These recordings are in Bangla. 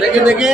দেখে দেখে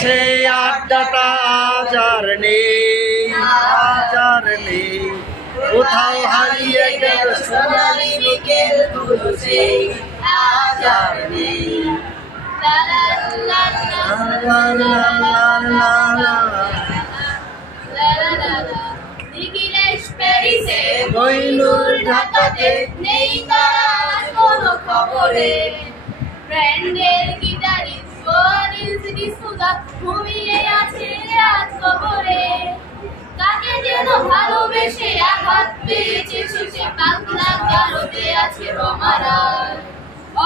সেই আড্ডাটা আজ আর নেই কোথাও হারিয়ে গেল সোনালি বিকেলগুলো সেই আজ আর নেই কইনুর ঢাকাতে নেই তার কোনো খবরে ব্র্যান্ডের গিটারিস্ট ঘুমিয়ে আছে আজ কবরে তাকে যেন ভালোবেসে আঘাত পেয়েছে সে পাগলা গারদে আছে রমারার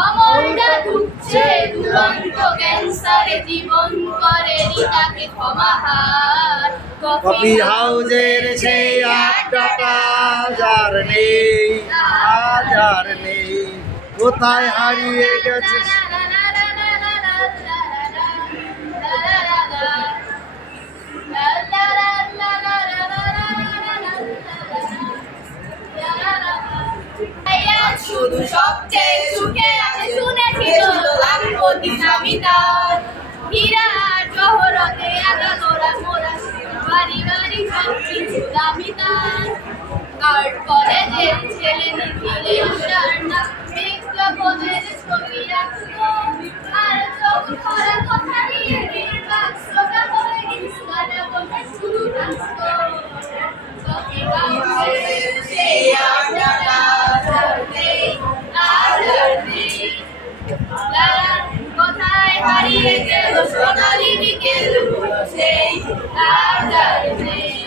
অমরটা ঢুকছে দুরন্ত ক্যান্সারে জীবন করেনি তাকে ক্ষমাহার কফি হাউজের সেই আড্ডাটা আজ আর নেই কোথায় হারিয়ে গেছে শুধু সবচেয়ে সুখে আছে শুনেছিল লাখপতি স্বামী তার হীরা জহরতে আগানোরা মোরা বাড়ি বাড়ি সব কিছু দামি তার আর্ট কলেজের ছেলে নিখিলে না বিজ্ঞাপনের ছবি আঁকতো আর চোখ ভরা কথা নিয়ে বাক্সটা হয়ে ইনস্টাগ্রাম বলে শুধু নাচতো কোথায় হারিয়ে গেল সোনালি বিকেলগুলো সেই আজ আর নেই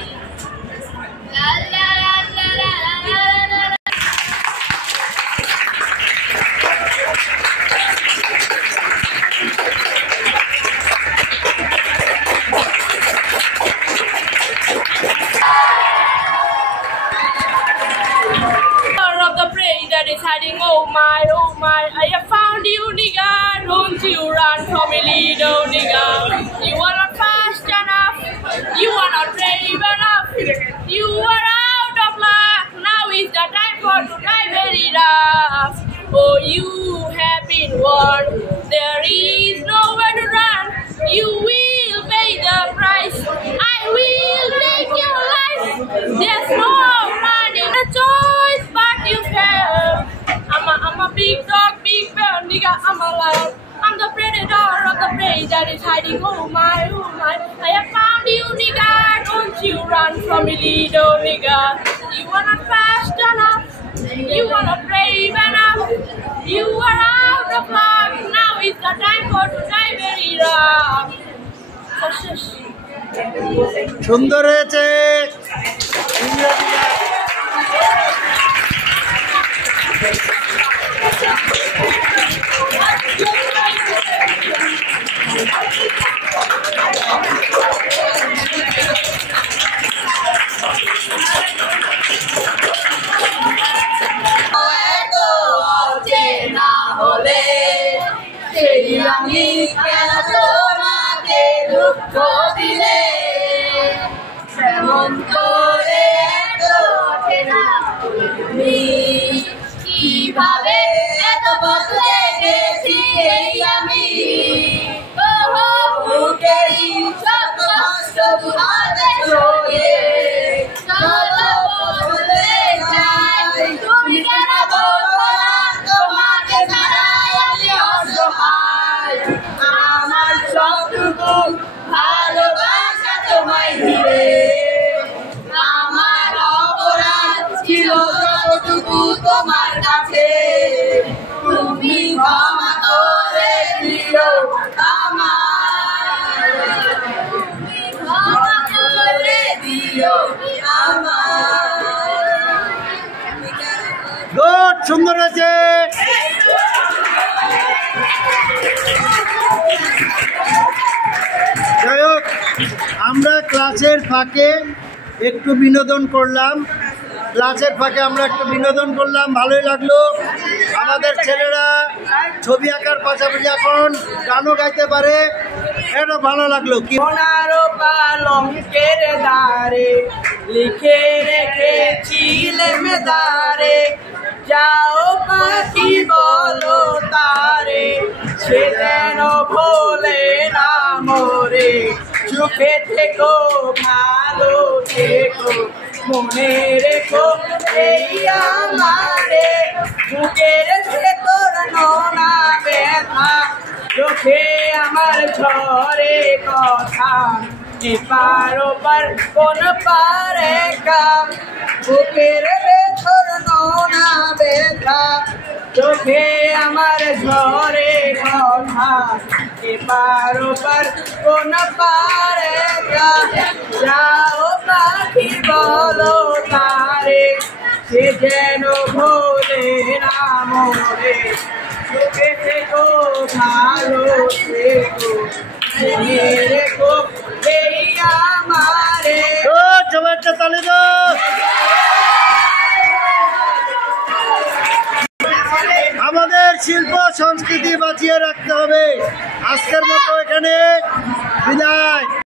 Hiding, oh my, I have found you, nigga. Don't you run from me, little nigga. You are not fast enough. You are not brave enough. You are out of luck. Now is the time for to die very rough. Oh, you have been warned. There is nowhere to run. You will pay the price. wedding, oh my, I have found you, nigga. Don't you run from me, little nigga. You are not fast enough. You are not brave enough. You are out of luck. Now is the time for to die very rough. সুন্দর হয়েছে। আমি কেন তোমাকে দুঃখ দিলে এমন করে তুমি কিভাবে এত বদলে গেছি আমি বুকেরই সব কষ্ট হাতে ছড়িয়ে চলো বদলে যাই তুমি কেন বলবো না তোমাকে ছাড়াই আমি অসহায় আমার সবটুকু ভালোবাসা তোমায় ঘিরে আমার অপরাধ ছিল যতটুকু তোমার কাছে তুমি ক্ষমা করে দিও আমার তুমি ক্ষমা করে দিও আমার গুড, সুন্দর হয়েছে। যাই হোক, আমরা ক্লাসের ফাঁকে একটু বিনোদন করলাম। ভালোই লাগলো। আমাদের ছেলেরা ছবি আঁকার পাশাপাশি এখন গানও গাইতে পারে, এটা ভালো লাগলো। কি পালঙ্কের দ্বারে লিখে রেখেছিলে মেদারে যাও পাখি বলো তারে সে যেন ভোলে না মোরে চোখে থেকো ভালো থেকো মনে রেখো এই আমারে বুকের ভেতর নোনা ব্যথা চোখে আমার ঝরে কথা এপার ওপার কোন পারে কাম বুকের ভেতর নোনা ব্যথা চোখে আমার ঝরে কথা এপার ওপার কোন পারে কাম যাও পাখি বলো তারে সে যেন ভোলে না মোরে চোখে থেকো ভালো থেকো মনে রেখো এই আমারে। আমাদের শিল্প সংস্কৃতি বাঁচিয়ে রাখতে হবে। আজকের মতো এখানে বিদায়।